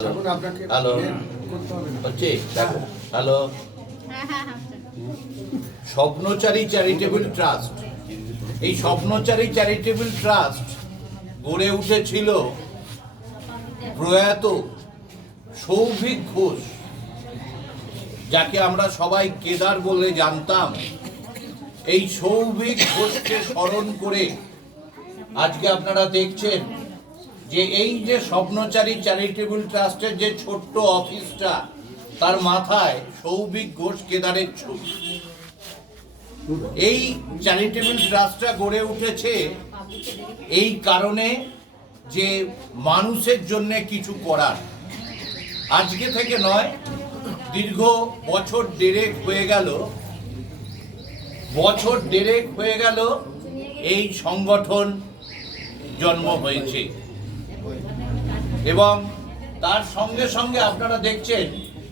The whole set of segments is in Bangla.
হ্যালো হচ্ছে হ্যালো স্বপ্নচারী চ্যারিটেবল ট্রাস্ট। এই স্বপ্নচারী চ্যারিটেবল ট্রাস্ট গড়ে উঠেছিল প্রয়াত সৌভিক ঘোষ, যাকে আমরা সবাই কেদার বলে জানতাম। এই সৌভিক ঘোষকে স্মরণ করে আজকে আপনারা দেখছেন যে এই যে স্বপ্নচারী চ্যারিটেবল ট্রাস্টের যে ছোট্ট অফিসটা, তার মাথায় সৌভিক ঘোষ কেদারের ছবি। এই চ্যারিটেবল ট্রাস্টটা গড়ে উঠেছে এই কারণে যে মানুষের জন্য কিছু করার। আজকে থেকে নয়, দীর্ঘ বছর দেড়েক হয়ে গেল এই সংগঠন জন্ম হয়েছে। এবং তার সঙ্গে সঙ্গে আপনারা দেখছেন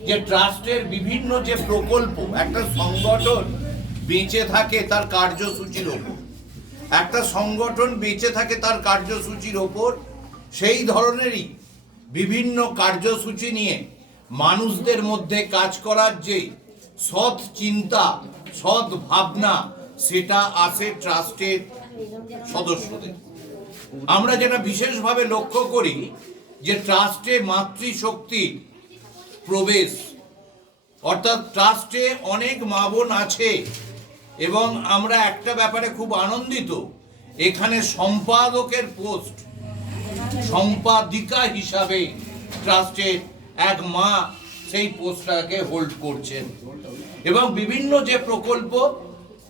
যে ট্রাস্টের বিভিন্ন যে প্রকল্প, একটা সংগঠন বেঁচে থাকে তার কার্যসূচির ওপর, সেই ধরনেরই বিভিন্ন কার্যসূচি নিয়ে মানুষদের মধ্যে কাজ করার যে সৎ চিন্তা, সৎ ভাবনা, সেটা আসে ট্রাস্টের সদস্যদের। আমরা যেটা বিশেষভাবে লক্ষ্য করি যে ট্রাস্টে মাতৃশক্তির প্রবেশ, অর্থাৎ ট্রাস্টে অনেক মা বোন আছে। এবং আমরা একটা ব্যাপারে খুব আনন্দিত, এখানে সম্পাদকের পোস্ট, সম্পাদিকা হিসাবে ট্রাস্টের এক মা সেই পোস্টটাকে হোল্ড করছেন। এবং বিভিন্ন যে প্রকল্প,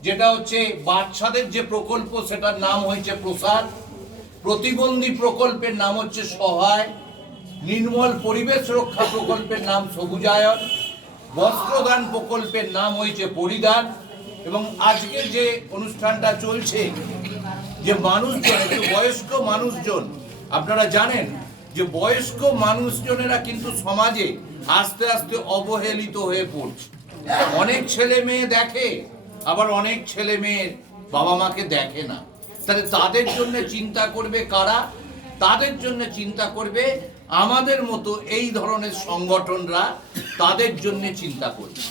যেটা হচ্ছে বাচ্চাদের যে প্রকল্প, সেটার নাম হয়েছে প্রসাদ, প্রতিবন্ধী প্রকল্পের নাম হচ্ছে সহায়, নির্মল পরিবেশ রক্ষা প্রকল্পের নাম সবুজায়ন, বস্ত্রদান প্রকল্পের নাম হয়েছে পরিধান। এবং আজকে যে অনুষ্ঠানটা চলছে, যে মানুষজন, বয়স্ক মানুষজন, আপনারা জানেন যে বয়স্ক মানুষজনেরা কিন্তু সমাজে আস্তে আস্তে অবহেলিত হয়ে পড়ছে। অনেক ছেলে মেয়ে দেখে, আবার অনেক ছেলে মেয়ের বাবা মাকে দেখে না। তাহলে তাদের জন্য চিন্তা করবে কারা? তাদের জন্য চিন্তা করবে আমাদের মতো এই ধরনের সংগঠনরা, তাদের জন্য চিন্তা করবে।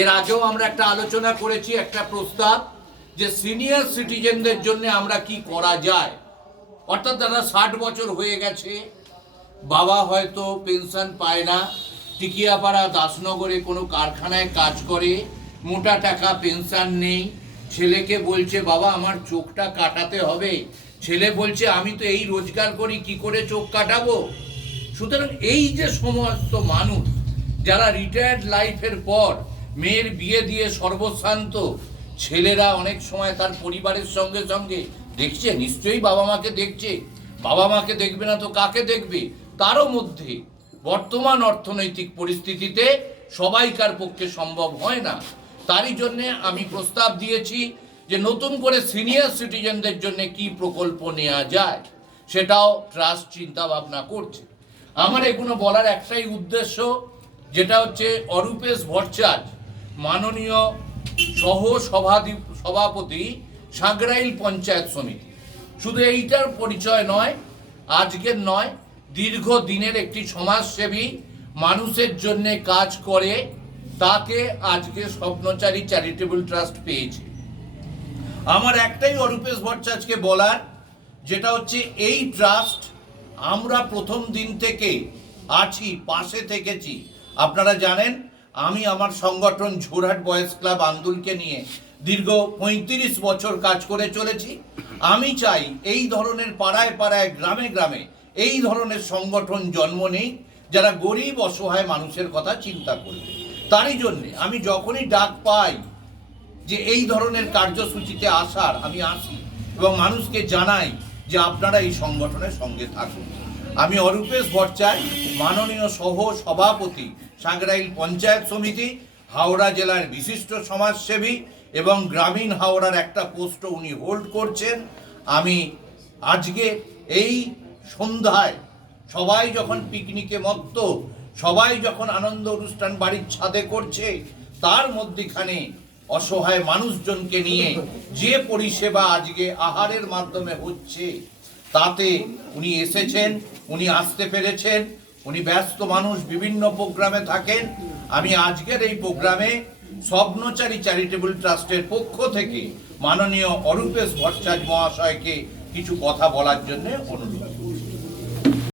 এর আগেও আমরা একটা আলোচনা করেছি, একটা প্রস্তাব, যে সিনিয়র সিটিজেনদের জন্য আমরা কি করা যায়। অর্থাৎ যারা 60 বছর হয়ে গেছে, বাবা হয়তো পেনশন পায় না, টিকিয়াপাড়া দাসনগরে কোনো কারখানায় কাজ করে, মোটা টাকা পেনশন নেই, ছেলেকে বলছে বাবা আমার চোখটা কাটাতে হবে, ছেলে বলছে আমি তো এই রোজগার করি, কি করে চোখ কাটাবো। সুতরাং এই যে সমস্ত মানুষ যারা রিটায়ার্ড লাইফের পর মেয়ের বিয়ে দিয়ে সর্বশান্ত, ছেলেরা অনেক সময় তার পরিবারের সঙ্গে সঙ্গে দেখছে, নিশ্চয়ই বাবা মাকে দেখছে, বাবা মাকে দেখবে না তো কাকে দেখবে। তারও মধ্যে বর্তমান অর্থনৈতিক পরিস্থিতিতে সবাইকার পক্ষে সম্ভব হয় না। তারই জন্যে আমি প্রস্তাব দিয়েছি যে নতুন করে সিনিয়র সিটিজেনদের জন্য কি প্রকল্প নেওয়া যায়, সেটাও ট্রাস্ট চিন্তা ভাবনা করছে। আমার এগুলো বলার একটাই উদ্দেশ্য, যেটা হচ্ছে অরূপেশ ভট্টাচার্য, মাননীয় সভাপতি সাঁকরাইল পঞ্চায়েত সমিতি, শুধু এইটার পরিচয় নয়, আজকের নয়, দীর্ঘদিনের একটি সমাজসেবী, মানুষের জন্য কাজ করে, তাকে আজকে স্বপ্নচারী চ্যারিটেবল ট্রাস্ট পেয়েছে। আমার একটাই অরূপেশ ভট্টাচার্যকে বলার, যেটা হচ্ছে এই ট্রাস্ট আমরা প্রথম দিন থেকে আছি, পাশে থেকেছি। আপনারা জানেন আমি আমার সংগঠন ঝোরহাট বয়েজ ক্লাব আন্দোলনকে নিয়ে দীর্ঘ 35 বছর কাজ করে চলেছি। আমি চাই এই ধরনের পাড়ায় পাড়ায়, গ্রামে গ্রামে এই ধরনের সংগঠন জন্ম নেই, যারা গরিব অসহায় মানুষের কথা চিন্তা করবে। তারই জন্যে আমি যখনই ডাক পাই যে এই ধরনের কার্যসূচিতে আসার, আমি আসি এবং মানুষকে জানাই যে আপনারা এই সংগঠনের সঙ্গে থাকুন। আমি অরূপেশ ভট্টাচার্য, মাননীয় সভাপতি সাঁকরাইল পঞ্চায়েত সমিতি, হাওড়া জেলার বিশিষ্ট সমাজসেবী, এবং গ্রামীণ হাওড়ার একটা পোস্টও উনি হোল্ড করছেন। আমি আজকে এই সন্ধ্যায় সবাই যখন পিকনিকে মত্ত, সবাই যখন আনন্দ অনুষ্ঠান বাড়ির ছাদে করছে, তার মধ্যখানে অসহায় মানুষজনকে নিয়ে যে পরিষেবা আজকে আহারের মাধ্যমে হচ্ছে, তাতে উনি এসেছেন, উনি আসতে পেরেছেন। উনি ব্যস্ত মানুষ, বিভিন্ন প্রোগ্রামে থাকেন। আমি আজকের এই প্রোগ্রামে স্বপ্নচারী চ্যারিটেবল ট্রাস্টের পক্ষ থেকে মাননীয় অরূপেশ ভট্টাচার্য মহাশয়কে কিছু কথা বলার জন্য অনুরোধ।